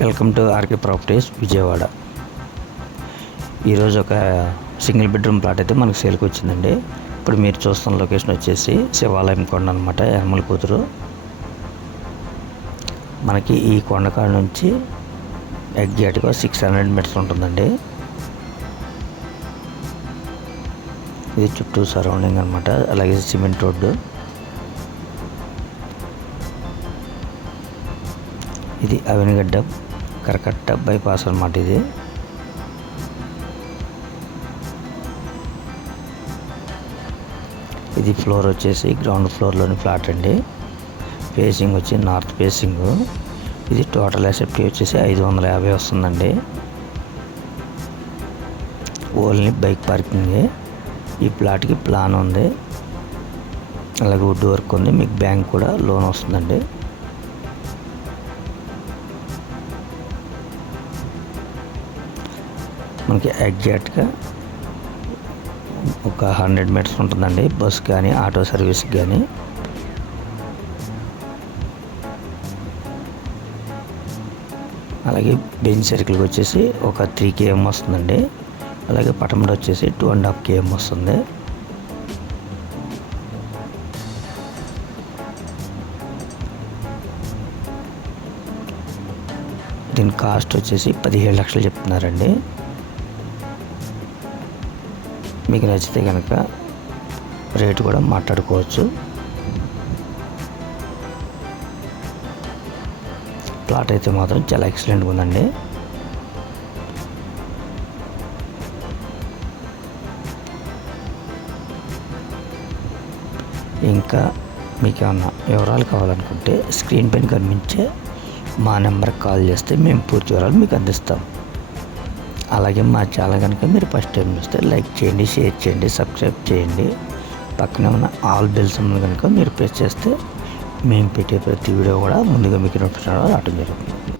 Welcome to RK Properties Vijayawada. ఈరోజు ఒక single bedroom plot అయితే మనకు సేల్కి వచ్చిందండి. ఇప్పుడు మీరు చూస్తున్న లొకేషన్ వచ్చేసి శివాలయం కొండ అనమాట యనమల కూతురు. మనకి ఈ కొండకాడ నుంచి ఎగ్జాక్ట్గా సిక్స్ హండ్రెడ్ మీటర్స్ ఉంటుందండి. ఇది చుట్టూ సరౌండింగ్ అనమాట అలాగే సిమెంట్ రోడ్డు. ఇది అవినగడ్డ కరకట్ట బైపాస్ అనమాట ఇది. ఇది ఫ్లోర్ వచ్చేసి గ్రౌండ్ ఫ్లోర్లోని ఫ్లాట్ అండి. ఫేసింగ్ వచ్చి నార్త్ ఫేసింగ్. ఇది టోటల్ ఎసెప్టీ వచ్చేసి ఐదు వందల యాభై వస్తుందండి. Only bike parking. ఈ ప్లాట్కి ప్లాన్ ఉంది. అలాగే వుడ్ వర్క్ ఉంది. మీకు బ్యాంక్ కూడా లోన్ వస్తుందండి. మనకి ఎగ్జాక్ట్గా ఒక హండ్రెడ్ మీటర్స్ ఉంటుందండి. బస్ కానీ ఆటో సర్వీస్ కానీ. అలాగే బెంచ్ సర్కిల్కి వచ్చేసి ఒక త్రీ కేఎం వస్తుందండి. అలాగే పటమడ వచ్చేసి టూ అండ్ హాఫ్ కేఎం వస్తుంది. దీని కాస్ట్ వచ్చేసి పదిహేడు లక్షలు చెప్తున్నారండి. మీకు నచ్చితే కనుక రేటు కూడా మాట్లాడుకోవచ్చు. ప్లాట్ అయితే మాత్రం చాలా ఎక్సలెంట్గా ఉందండి. ఇంకా మీకు ఏమన్నా వివరాలు కావాలనుకుంటే స్క్రీన్ పైన కనిపించే మా నెంబర్కి కాల్ చేస్తే మేము పూర్తి వివరాలు మీకు అందిస్తాం. అలాగే మా ఛానల్ కనుక మీరు ఫస్ట్ టైం చూస్తే లైక్ చేయండి షేర్ చేయండి సబ్స్క్రైబ్ చేయండి. పక్కనే ఉన్న ఆల్ బెల్స్ ఉన్నది కనుక మీరు ప్రెస్ చేస్తే మేము పెట్టే ప్రతి వీడియో కూడా ముందుగా మీకు నోటిఫికేషన్ రావడం జరుగుతుంది